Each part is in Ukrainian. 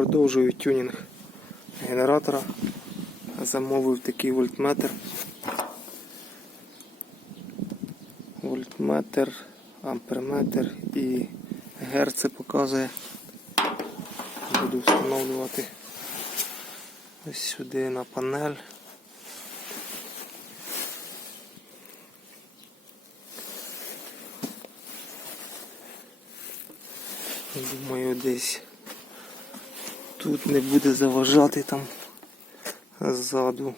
Продовжую тюнінг генератора. Замовив такий вольтметр. Вольтметр, амперметр і герци показує. Буду встановлювати ось сюди на панель. Думаю, десь тут не буде заважати там ззаду.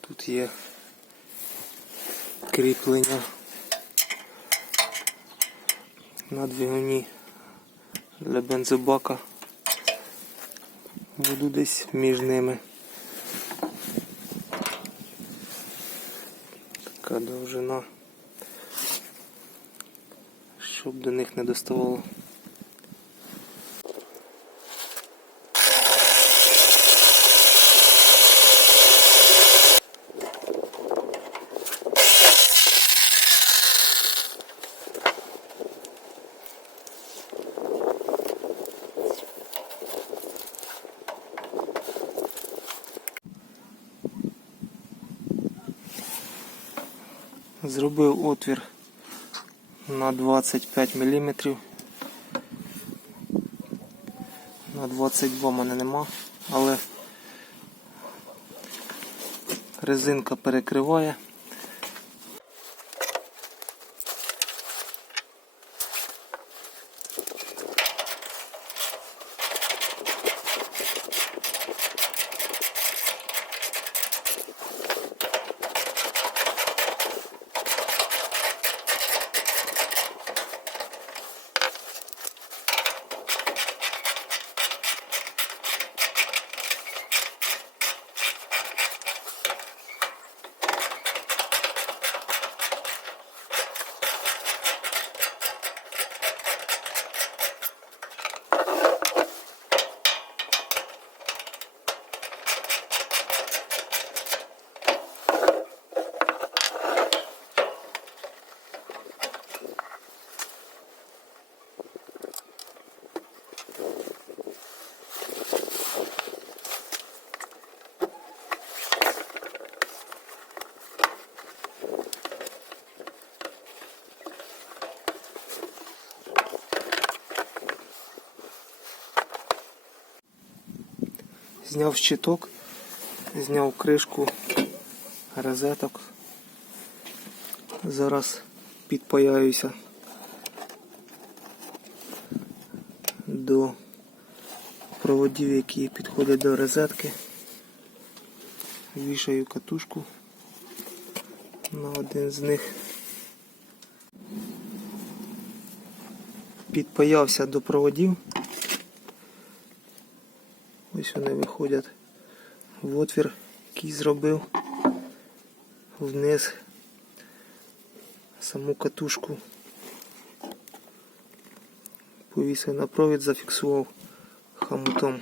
Тут є кріплення на двигуні для бензобака. Буду десь між ними. Така довжина, щоб до них не доставало. Зробив отвір на 25 мм. На 22 в мене нема, але резинка перекриває. Зняв щиток, зняв кришку розеток. Зараз підпаяюся до проводів, які підходять до розетки. Вішаю катушку на один з них. Підпаявся до проводів. Ось вони виходять в отвір, який зробив вниз саму катушку. Повісив на провід, зафіксував хомутом.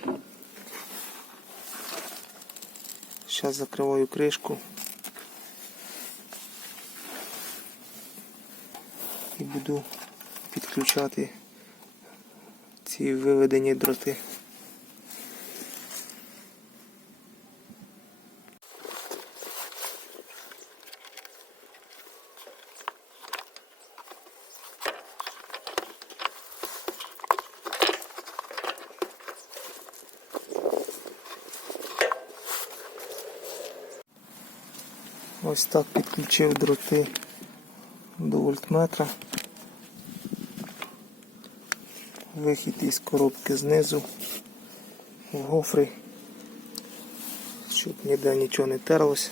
Зараз закриваю кришку і буду підключати ці виведені дроти. Ось так підключив дроти до вольтметра. Вихід із коробки знизу в гофри, щоб ніде нічого не терлось.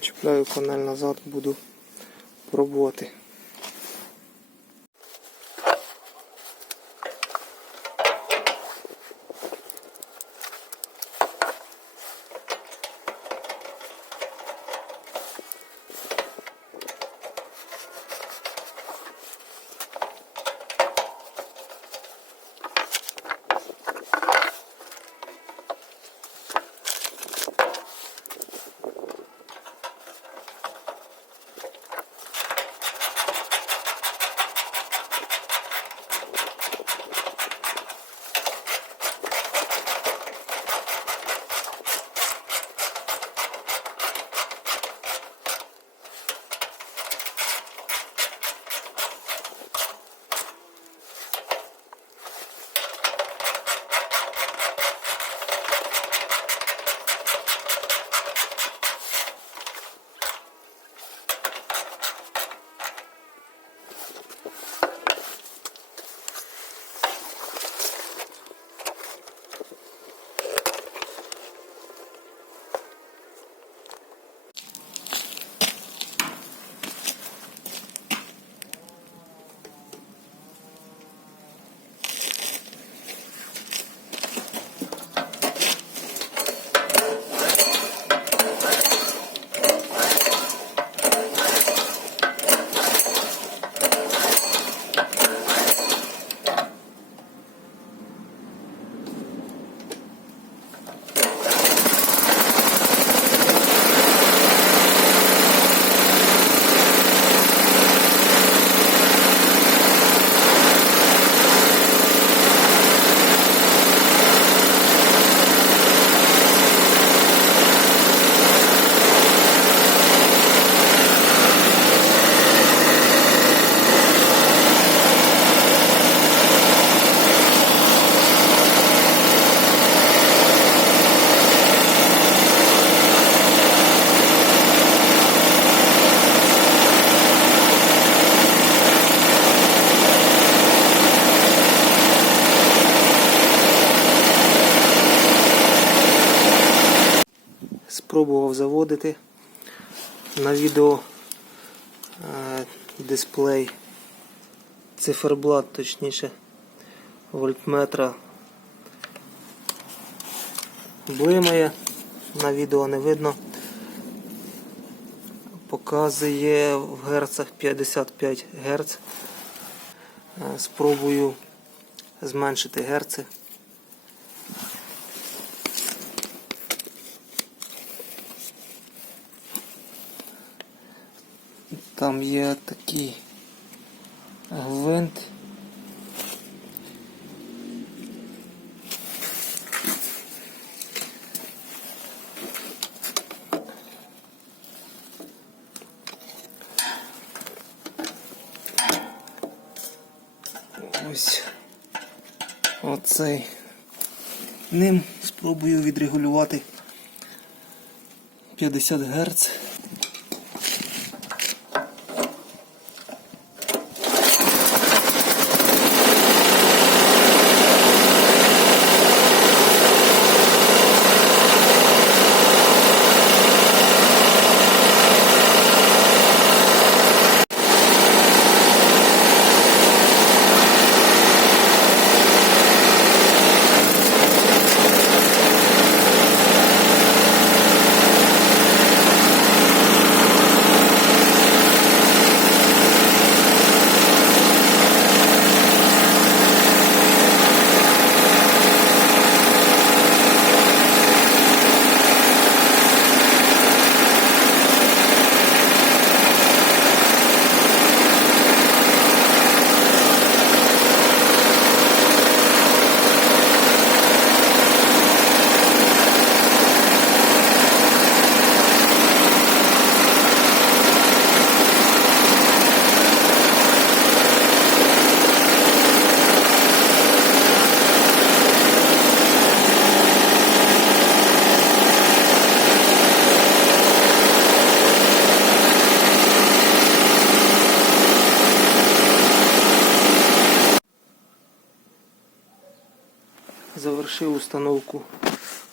Чіпляю панель назад, буду пробувати. Спробував заводити на відео е, дисплей циферблат, точніше, вольтметра блимає, на відео не видно. Показує в герцах 55 Гц. Е, Спробую зменшити герци. Там є такий гвинт. Ось оцей. Ним спробую відрегулювати 50 Гц. Установку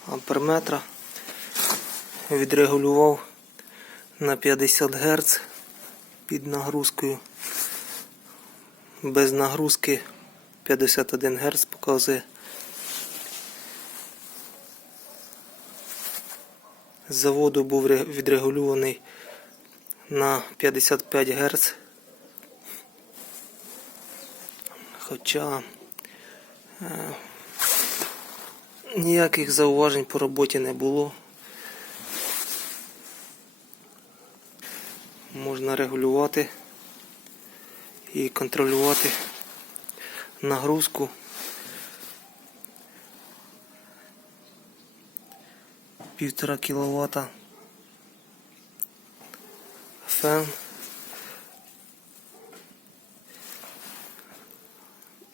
амперметра. Відрегулював на 50 Гц під нагрузкою. Без нагрузки 51 Гц показує. З заводу був відрегульований на 55 Гц. Хоча е, ніяких зауважень по роботі не було. Можна регулювати і контролювати нагрузку. Півтора кіловата фен.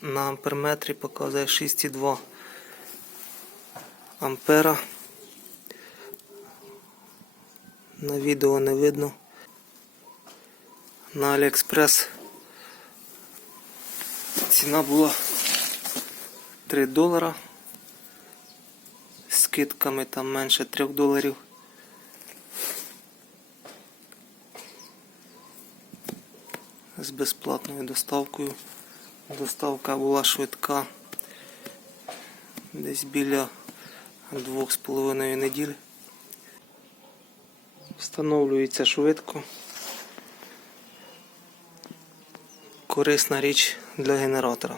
На амперметрі показує 6,2 ампера. На відео не видно. На Аліекспрес ціна була 3 долара. З скидками там менше 3 доларів. З безплатною доставкою. Доставка була швидка. Десь біля двох з половиною неділь. Встановлюється швидко. Корисна річ для генератора.